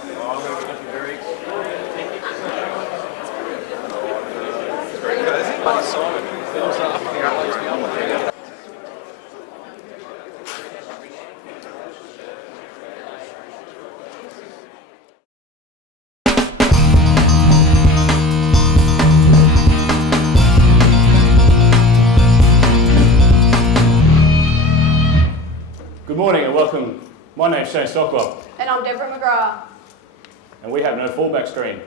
Good morning and welcome. My name's Shane Stockwell. And I'm Deborah McGrath. And we have no fallback screen,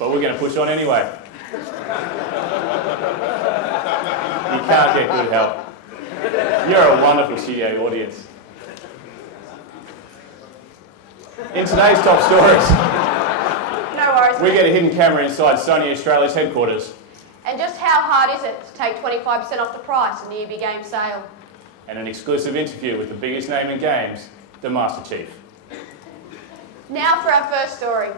but we're going to push on anyway. You can't get good help. You're a wonderful studio audience. In today's top stories, No worries. we get a hidden camera inside Sony Australia's headquarters. And just how hard is it to take 25% off the price in the EB Game sale? And an exclusive interview with the biggest name in games, the Master Chief. Now for our first story.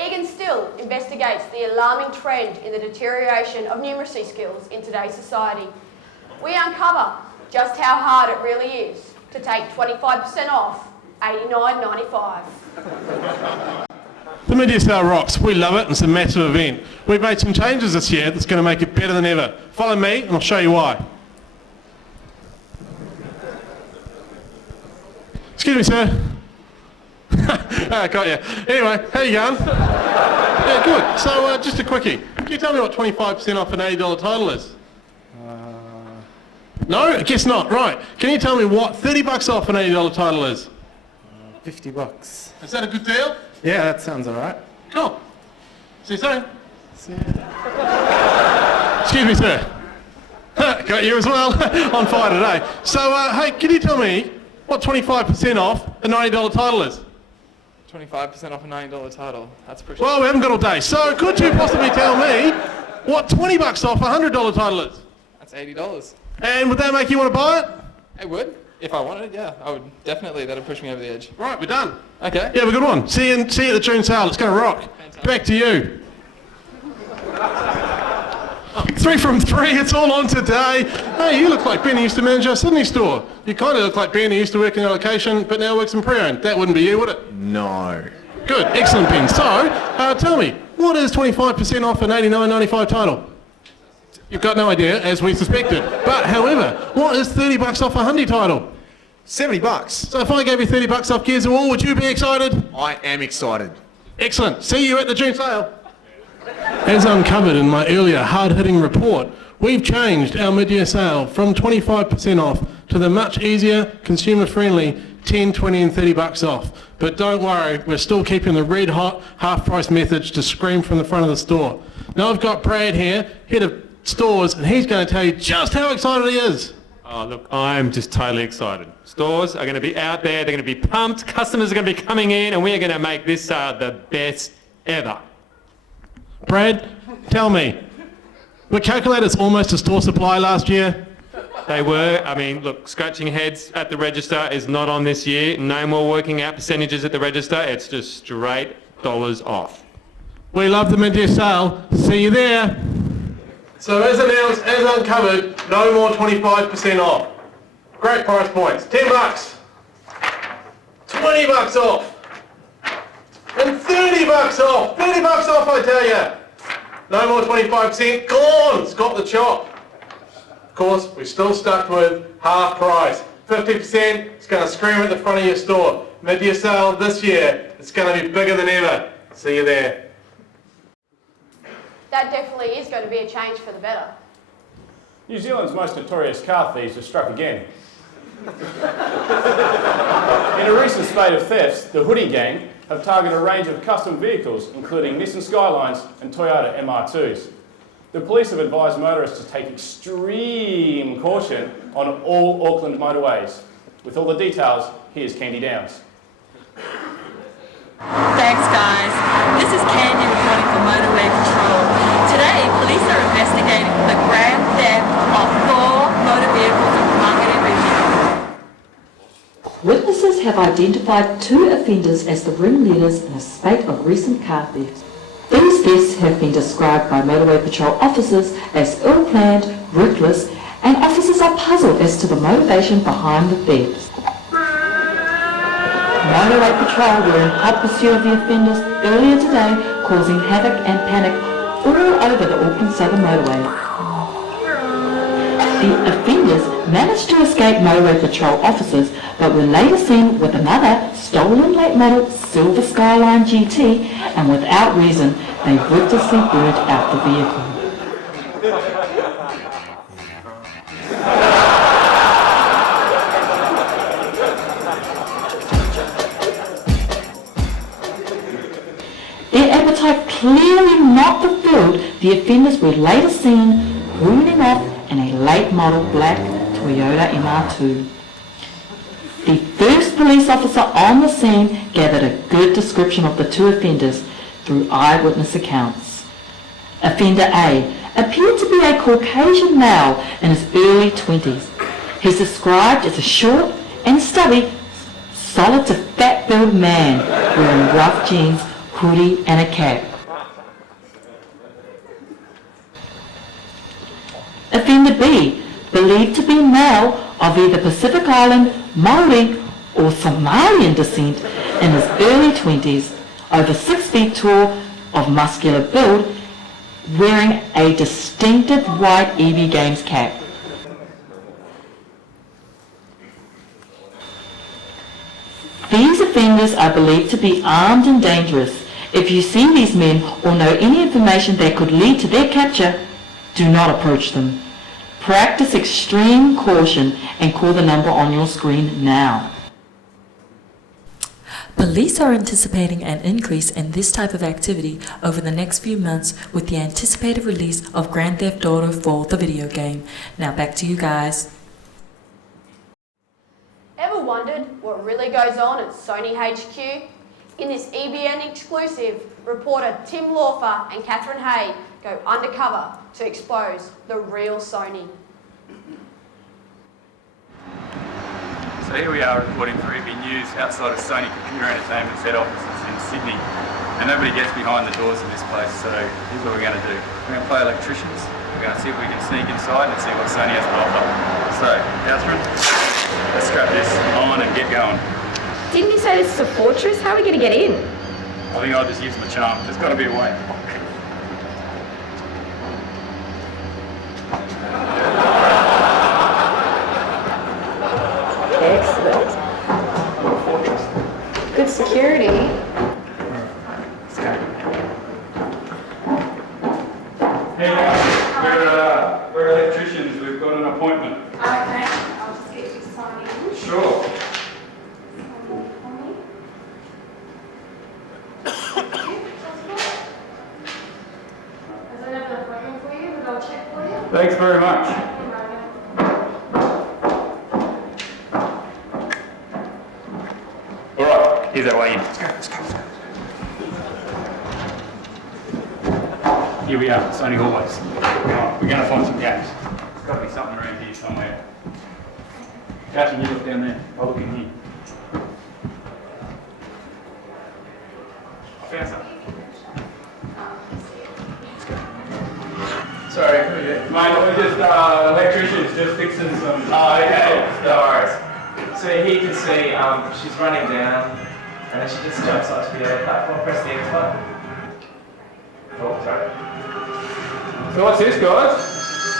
Egan Still investigates the alarming trend in the deterioration of numeracy skills in today's society. We uncover just how hard it really is to take 25% off $89.95. The Media Sale rocks. We love it and it's a massive event. We've made some changes this year that's going to make it better than ever. Follow me and I'll show you why. Excuse me, sir. Got you. Anyway, how you going? Yeah, good. So, just a quickie. Can you tell me what 25% off an $80 title is? No? I guess not. Right. Can you tell me what 30 bucks off an $80 title is? $50. Is that a good deal? Yeah, that sounds alright. Cool. See you soon. Excuse me, sir. Got you as well. On fire today. So, hey, can you tell me what 25% off a $90 title is? 25% off a $90 title. That's pretty. Well, we haven't got all day. So, could you possibly tell me what 20 bucks off a $100 title is? That's $80. And would that make you want to buy it? It would. If I wanted it, yeah. I would definitely. That'd push me over the edge. Right, we're done. Okay. Yeah, we're good one. See you at the June sale. It's going to rock. Fantastic. Back to you. 3 from 3, it's all on today. Hey, you look like Ben who used to manage our Sydney store. You kind of look like Ben who used to work in our location, but now works in pre-owned. That wouldn't be you, would it? No. Good, excellent, Ben. So, tell me, what is 25% off an $89.95 title? You've got no idea, as we suspected. But, however, what is 30 bucks off a Hyundai title? $70. So if I gave you 30 bucks off Gears of War, would you be excited? I am excited. Excellent. See you at the June sale. As uncovered in my earlier hard-hitting report, we've changed our mid-year sale from 25% off to the much easier, consumer-friendly 10, 20 and 30 bucks off. But don't worry, we're still keeping the red-hot half-price methods to scream from the front of the store. Now I've got Brad here, head of stores, and he's going to tell you just how excited he is. Oh, look, I'm just totally excited. Stores are going to be out there, they're going to be pumped, customers are going to be coming in, and we're going to make this sale the best ever. Brad, tell me, were calculators almost a store supply last year? They were. I mean, look, scratching heads at the register is not on this year. No more working out percentages at the register. It's just straight dollars off. We love the mid-year sale. See you there. So as announced, as uncovered, no more 25% off. Great price points. 10 bucks. 20 bucks off. And 30 bucks off. 30 bucks off, I tell you. No more 25%. Gone. It's got the chop. Of course, we're still stuck with half price. 50%, it's going to scream at the front of your store. Mid-year sale this year, it's going to be bigger than ever. See you there. That definitely is going to be a change for the better. New Zealand's most notorious car thieves have struck again. In a recent spate of thefts, the Hoodie Gang have targeted a range of custom vehicles, including Nissan Skylines and Toyota MR2s. The police have advised motorists to take extreme caution on all Auckland motorways. With all the details, here's Candy Downs. Thanks guys. This is Candy reporting for Motorway Patrol. Today, police are investigating the grand theft of 4 motor vehicles in Whangarei region. Witnesses have identified 2 offenders as the ringleaders in a spate of recent car thefts. These thefts have been described by Motorway Patrol officers as ill-planned, reckless, and officers are puzzled as to the motivation behind the thefts. Motorway Patrol were in hot pursuit of the offenders earlier today, causing havoc and panic all over the Auckland Southern Motorway. The offenders managed to escape Motorway Patrol officers, but were later seen with another stolen late model Silver Skyline GT, and without reason, they ruthlessly burnt out the vehicle. Their appetite clearly not fulfilled, the offenders were later seen hooning off in a late model black Toyota MR2. The first police officer on the scene gathered a good description of the two offenders through eyewitness accounts. Offender A appeared to be a Caucasian male in his early 20s. He's described as a short and stubby, solid to fat-built man wearing rough jeans, hoodie and a cap. Offender B, believed to be male of either Pacific Island, Maori or Somalian descent, in his early 20s, over 6 feet tall, of muscular build, wearing a distinctive white EB Games cap. These offenders are believed to be armed and dangerous. If you see these men or know any information that could lead to their capture, do not approach them. Practice extreme caution and call the number on your screen now. Police are anticipating an increase in this type of activity over the next few months with the anticipated release of Grand Theft Auto 4, the video game. Now back to you guys. Ever wondered what really goes on at Sony HQ? In this EBN exclusive, reporter Tim Laufer and Catherine Hay go undercover to expose the real Sony. So here we are reporting for EB News outside of Sony Computer Entertainment's head offices in Sydney. And nobody gets behind the doors of this place, so here's what we're going to do. We're going to play electricians. We're going to see if we can sneak inside and see what Sony has to offer. So, Catherine, let's strap this on and get going. Didn't you say this is a fortress? How are we going to get in? I think I'll just use my charm. There's got to be a way. Excellent. Good security. Let's go. Hey guys, we're electricians. We've got an appointment. Okay, I'll just get you signed in. Sure. Does I have an appointment for you? We'll go check for you. Thanks very much. All right, here's our way in. Let's go, let's go, let's go. Here we are, Sony Hallways. Right, we're going to find some gaps. There's got to be something around here somewhere. Catherine, you look down there. I'll look in here. I found something. Sorry, mate, we're just electricians, just fixing some... Oh, okay, no worries. So here you can see she's running down and then she just jumps onto the other platform, press the X button. Oh, sorry. So what's this, guys?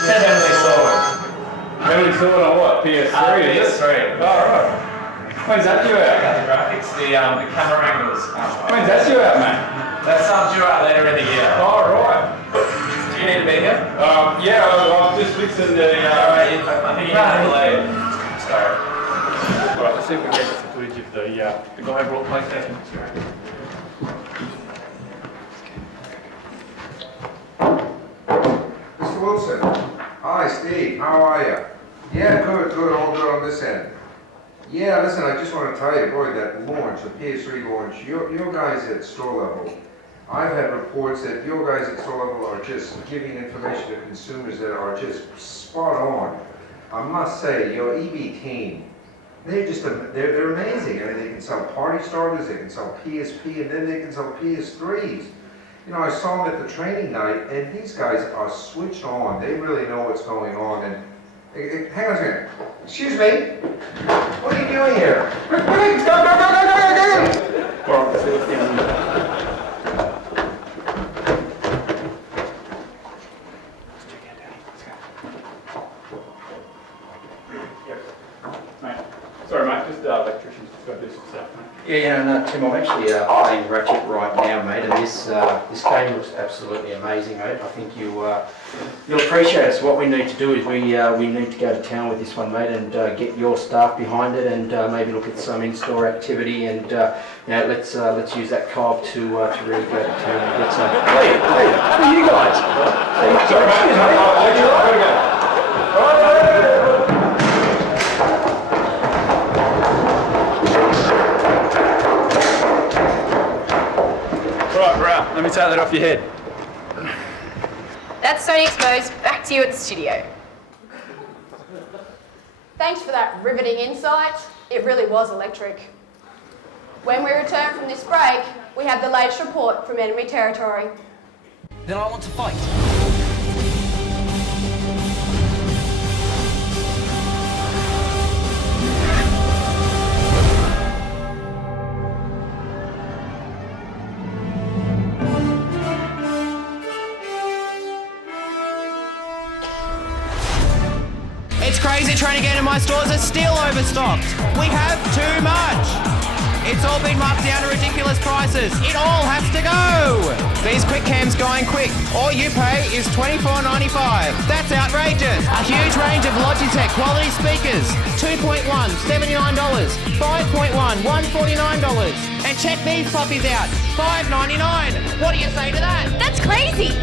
Heavenly Sword. Heavenly Sword on what? PS3? Is it? PS3. Oh, right. When's that due Check out? out the graphics, the camera angles. When's that due out, mate? That's due out later in the year. Oh, right. Do you need to be here? Yeah, I'm just fixing the... I think you need to leave. Sorry. Right, let's see if we can get some footage of the guy who brought PlayStation. Mr. Wilson. Hi, Steve. How are you? Yeah, good, all good on this end. Yeah, listen, I just want to tell you, boy, that launch, the PS3 launch, your guys at store level, I've had reports that your guys at store level are just giving information to consumers that are just spot on. I must say, your EB team, they're amazing. I mean, they can sell party starters, they can sell PSP, and then they can sell PS3s. You know, I saw them at the training night, and these guys are switched on. They really know what's going on. And hang on a second. Excuse me. What are you doing here? Go! Yeah, no, Tim, I'm actually playing Ratchet right now, mate, and this game looks absolutely amazing, mate. I think you'll appreciate it. So what we need to do is we need to go to town with this one, mate, and get your staff behind it, and maybe look at some in-store activity, and let's use that co-op to really go to town and get some. Hey, who are you guys? Sorry, excuse me. Let me take that off your head. That's Sony Exposed. Back to you at the studio. Thanks for that riveting insight. It really was electric. When we return from this break, we have the latest report from enemy territory. Then I want to fight. It's crazy trying to get in my stores. It's still overstocked. We have too much. It's all been marked down to ridiculous prices. It all has to go. These quick cams going quick. All you pay is $24.95. That's outrageous. A huge range of Logitech quality speakers. 2.1, $79. 5.1, $149. And check these puppies out. $5.99. What do you say to that? That's crazy.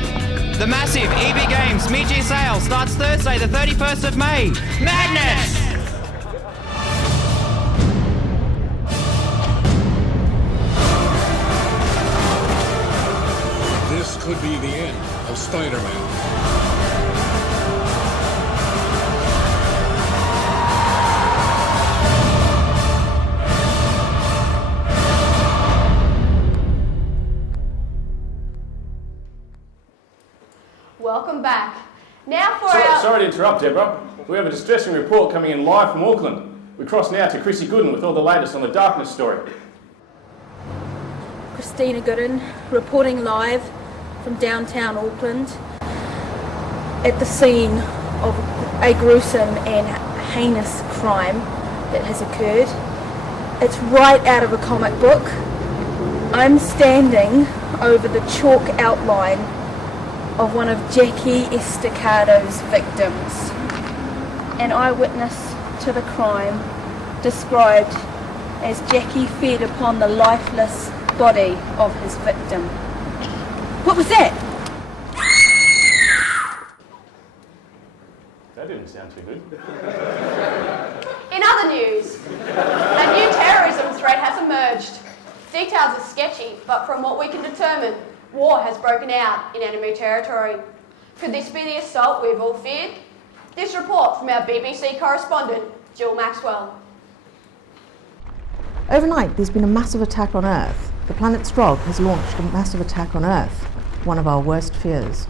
The massive EB Games mid-year sale starts Thursday the 31st of May. Madness! This could be the end of Spider-Man. Welcome back. Now for Sorry to interrupt, Deborah. We have a distressing report coming in live from Auckland. We cross now to Chrissy Gooden with all the latest on the Darkness story. Christina Gooden, reporting live from downtown Auckland at the scene of a gruesome and heinous crime that has occurred. It's right out of a comic book. I'm standing over the chalk outline of one of Jackie Estacado's victims. An eyewitness to the crime described as Jackie fed upon the lifeless body of his victim. What was that? That didn't sound too good. In other news, a new terrorism threat has emerged. Details are sketchy, but from what we can determine, war has broken out in enemy territory. Could this be the assault we've all feared? This report from our BBC correspondent, Jill Maxwell. Overnight, there's been a massive attack on Earth. The planet Strog has launched a massive attack on Earth, one of our worst fears.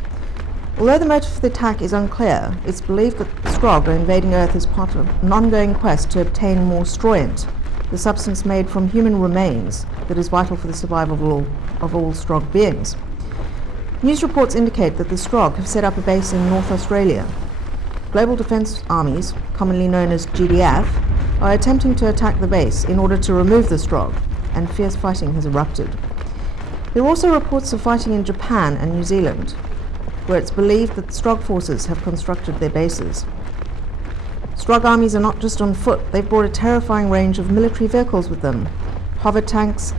Although the motive for the attack is unclear, it's believed that the Strog are invading Earth as part of an ongoing quest to obtain more Stroyant, the substance made from human remains that is vital for the survival of all Strog beings. News reports indicate that the Strog have set up a base in North Australia. Global Defence Armies, commonly known as GDF, are attempting to attack the base in order to remove the Strog, and fierce fighting has erupted. There are also reports of fighting in Japan and New Zealand, where it's believed that the Strog forces have constructed their bases. Strog armies are not just on foot, they've brought a terrifying range of military vehicles with them. Hover tanks,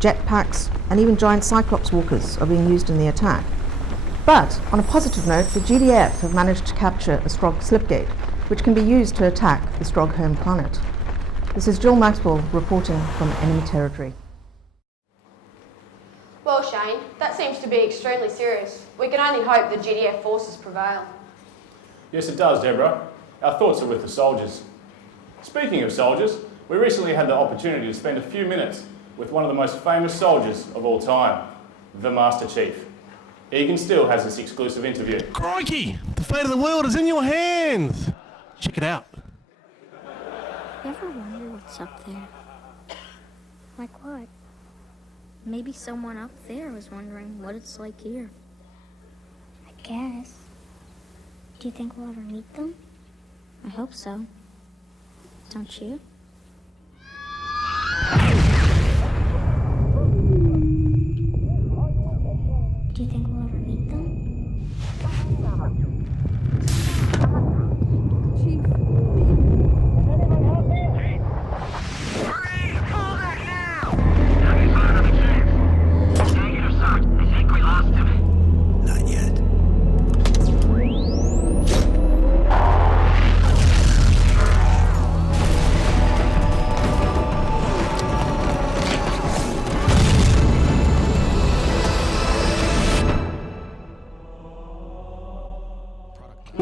jetpacks, and even giant Cyclops walkers are being used in the attack. But, on a positive note, the GDF have managed to capture a Strog slipgate, which can be used to attack the Strog home planet. This is Jill Maxwell reporting from enemy territory. Well, Shane, that seems to be extremely serious. We can only hope the GDF forces prevail. Yes, it does, Deborah. Our thoughts are with the soldiers. Speaking of soldiers, we recently had the opportunity to spend a few minutes with one of the most famous soldiers of all time, the Master Chief. Egan Still has this exclusive interview. Crikey! The fate of the world is in your hands! Check it out. You ever wonder what's up there? Like what? Maybe someone up there was wondering what it's like here. I guess. Do you think we'll ever meet them? I hope so. Don't you?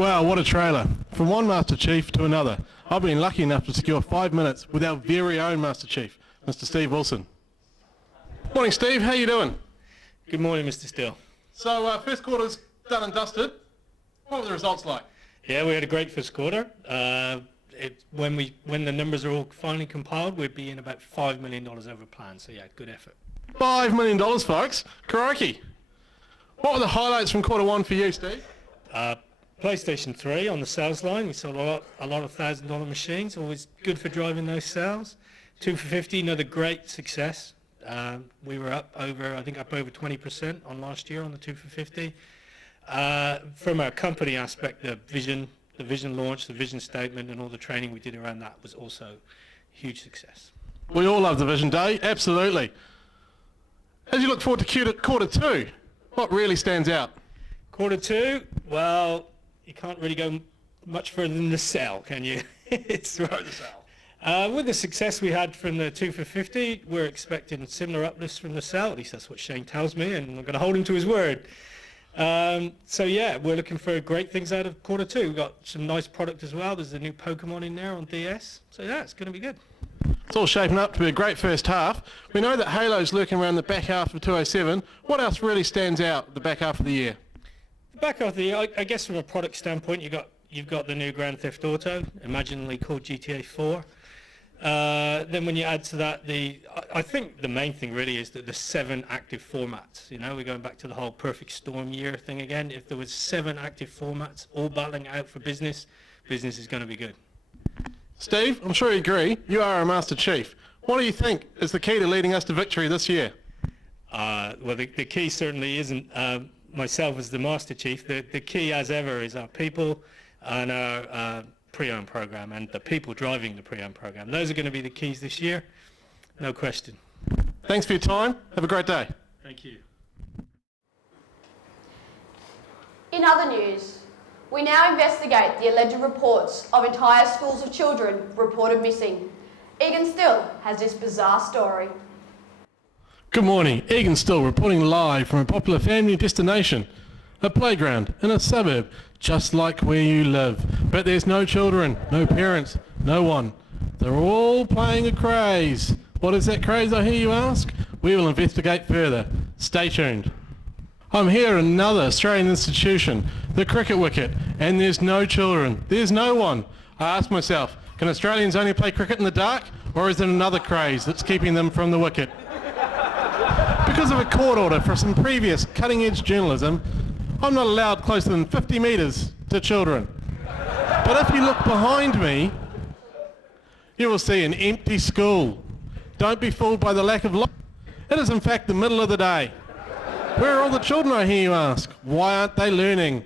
Wow, what a trailer. From one Master Chief to another. I've been lucky enough to secure 5 minutes with our very own Master Chief, Mr. Steve Wilson. Morning, Steve. How you doing? Good morning, Mr. Steele. So, first quarter's done and dusted. What were the results like? Yeah, we had a great first quarter. When the numbers are all finally compiled, we'd be in about $5 million over plan. So yeah, good effort. $5 million, folks. Crikey. What were the highlights from quarter one for you, Steve? PlayStation 3 on the sales line. We sold a lot of $1,000 machines. Always good for driving those sales. 2 for $50, another great success. We were up over 20% on last year on the 2 for $50. From a company aspect, the vision launch, the vision statement, and all the training we did around that was also a huge success. We all love the Vision Day, absolutely. As you look forward to quarter two, what really stands out? Quarter two, well, you can't really go much further than the sell, can you? It's right the sell. With the success we had from the 2 for $50, we're expecting similar uplifts from the sell. At least that's what Shane tells me, and I'm going to hold him to his word. So yeah, we're looking for great things out of quarter two. We've got some nice product as well. There's a new Pokemon in there on DS. So yeah, it's going to be good. It's all shaping up to be a great first half. We know that Halo's lurking around the back half of 207. What else really stands out the back half of the year? The back half of the year, I guess from a product standpoint, you've got the new Grand Theft Auto, imaginally called GTA 4. Then when you add to that, I think the main thing really is that the 7 active formats. You know, we're going back to the whole perfect storm year thing again. If there was 7 active formats all battling out for business is going to be good. Steve, I'm sure you agree. You are a Master Chief. What do you think is the key to leading us to victory this year? Well, the key certainly isn't myself as the Master Chief. The key, as ever, is our people and our pre-owned program and the people driving the pre-owned program. Those are going to be the keys this year, no question. Thanks for your time. Have a great day. Thank you. In other news, we now investigate the alleged reports of entire schools of children reported missing. Egan Still has this bizarre story. Good morning. Egan Still reporting live from a popular family destination. A playground in a suburb, just like where you live. But there's no children, no parents, no one. They're all playing a craze. What is that craze, I hear you ask? We will investigate further. Stay tuned. I'm here in another Australian institution, the cricket wicket, and there's no children. There's no one. I ask myself, can Australians only play cricket in the dark, or is it another craze that's keeping them from the wicket? Because of a court order for some previous cutting-edge journalism, I'm not allowed closer than 50 metres to children. But if you look behind me, you will see an empty school. Don't be fooled by the lack of light. It is in fact the middle of the day. Where are all the children, I hear you ask? Why aren't they learning?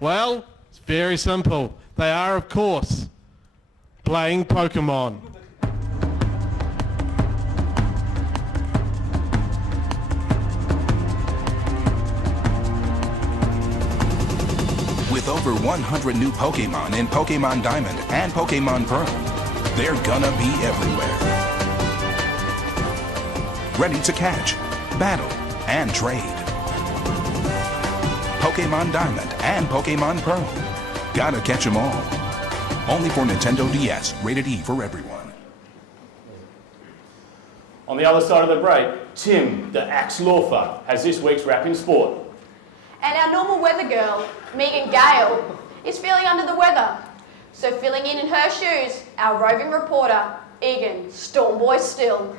Well, it's very simple. They are, of course, playing Pokemon. With over 100 new Pokemon in Pokemon Diamond and Pokemon Pearl, they're gonna be everywhere. Ready to catch, battle, and trade. Pokemon Diamond and Pokemon Pearl. Gotta catch 'em all. Only for Nintendo DS, rated E for everyone. On the other side of the break, Tim, the axe loafer, has this week's Wrap in Sport. And our normal weather girl, Megan Gale, is feeling under the weather. So filling in her shoes, our roving reporter, Egan Stormboy Still.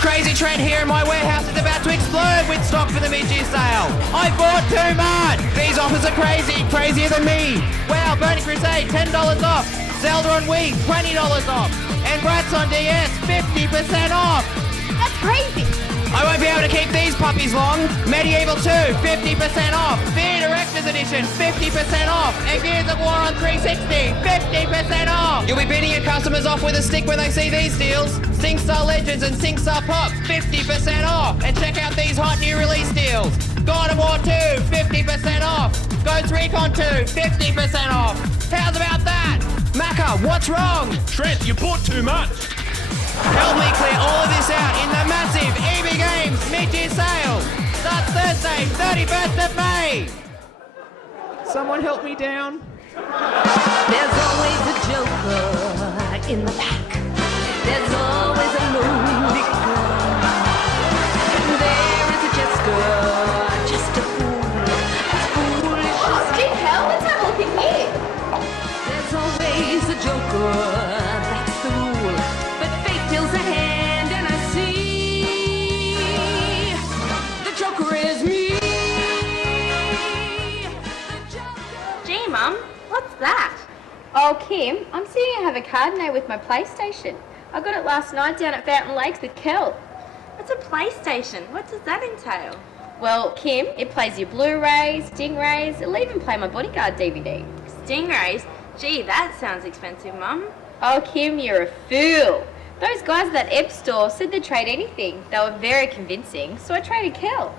Crazy trend here in my warehouse is about to explode with stock for the mid-year sale. I bought too much. These offers are crazy, crazier than me. Wow, Burning Crusade, $10 off. Zelda on Wii, $20 off. And Bratz on DS, 50% off. That's crazy. I won't be able to keep these puppies long. Medieval 2, 50% off. Fear Director's Edition, 50% off. And Gears of War on 360, 50% off. You'll be beating your customers off with a stick when they see these deals. SingStar Legends and SingStar Pop, 50% off. And check out these hot new release deals. God of War 2, 50% off. Ghost Recon 2, 50% off. How's about that? Macca, what's wrong? Trent, you bought too much. Help me clear all of this out in the massive EB Games mid-year sale. Starts Thursday, 31st of May. Someone help me down. There's always a joker in the pack. There's always a lonely clown. And there is a jester, just a fool, as foolish as Steve, hell, let's have a look in here. There's always a joker, that's the rule. But fate deals a hand and I see the joker is me. Gee, Mum, what's that? Oh, Kim, I'm sitting at have a Cardinal with my PlayStation. I got it last night down at Fountain Lakes with Kel. What's a PlayStation? What does that entail? Well, Kim, it plays your Blu-rays, Stingrays, it'll even play my Bodyguard DVD. Stingrays? Gee, that sounds expensive, Mum. Oh, Kim, you're a fool. Those guys at that Ebb store said they'd trade anything. They were very convincing, so I traded Kel.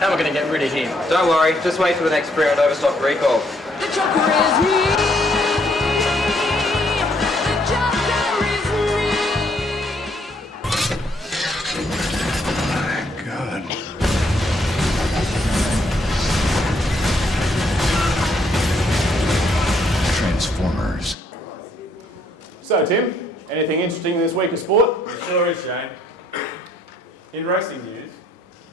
How am I going to get rid of him? Don't worry, just wait for the next pre-owned overstock recall. The joker is me. The joker is me. God. Transformers. So, Tim, anything interesting this week of sport? Sure is, Shane. In racing news,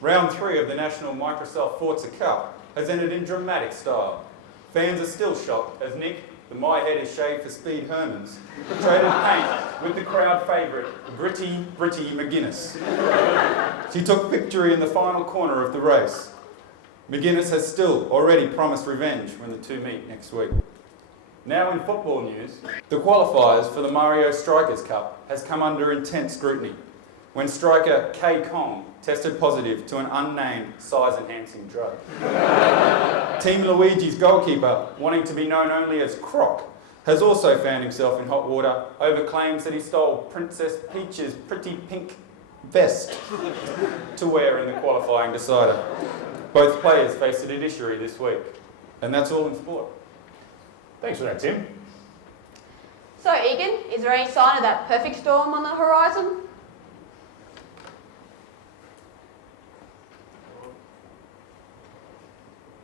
round 3 of the National Microsoft Forza Cup has ended in dramatic style. Fans are still shocked as Nick, the My Head is Shaved for Speed Hermans, traded paint with the crowd favourite, Britty McGuinness. She took victory in the final corner of the race. McGuinness has still already promised revenge when the two meet next week. Now in football news, the qualifiers for the Mario Strikers Cup has come under intense scrutiny when striker K. Kong tested positive to an unnamed size-enhancing drug. Team Luigi's goalkeeper, wanting to be known only as Croc, has also found himself in hot water over claims that he stole Princess Peach's pretty pink vest to wear in the qualifying decider. Both players face the judiciary this week. And that's all in sport. Thanks for that, Tim. So, Egan, is there any sign of that perfect storm on the horizon?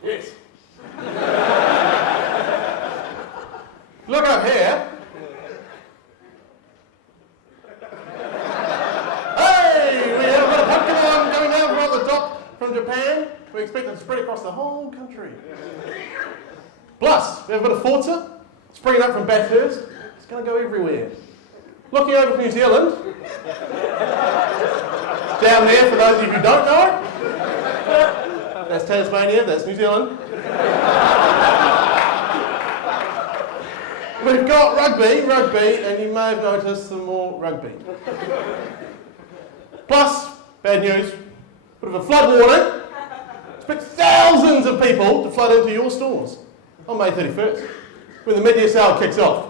Yes. Look up here. Hey, we have got a Pokemon coming down from the top from Japan. We expect it to spread across the whole country. Plus, we've got a Forza springing up from Bathurst. It's going to go everywhere. Looking over to New Zealand. Down there, for those of you who don't know. That's Tasmania, that's New Zealand. We've got rugby, and you may have noticed some more rugby. Plus, bad news, bit of a flood warning. Expect thousands of people to flood into your stores on May 31st, when the mid-year sale kicks off.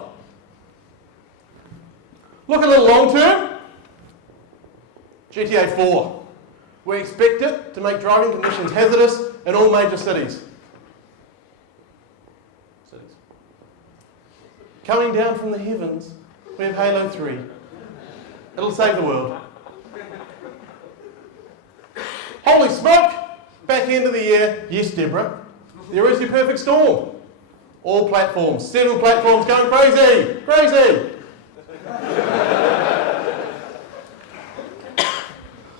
Look a little long term, GTA 4. We expect it to make driving conditions hazardous in all major cities. Coming down from the heavens, we have Halo 3. It'll save the world. Holy smoke! Back end of the year, yes, Deborah, there is your perfect storm. All platforms, 7 platforms going crazy! Crazy!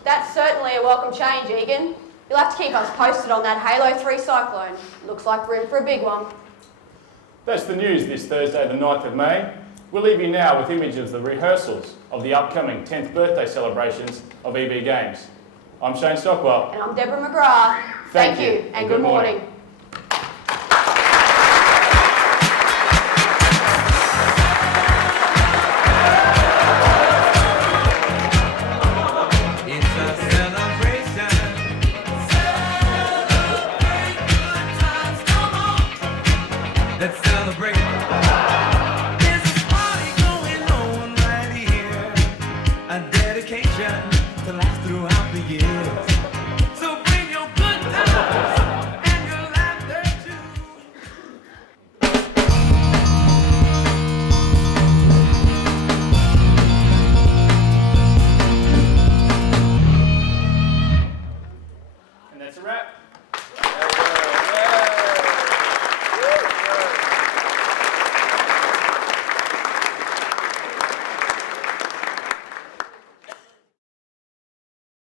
That's certainly a welcome change, Egan. You'll have to keep us posted on that Halo 3 cyclone. Looks like we're in for a big one. That's the news this Thursday, the 9th of May. We'll leave you now with images of the rehearsals of the upcoming 10th birthday celebrations of EB Games. I'm Shane Stockwell. And I'm Deborah McGrath. Thank, you, and good morning. to last throughout the years.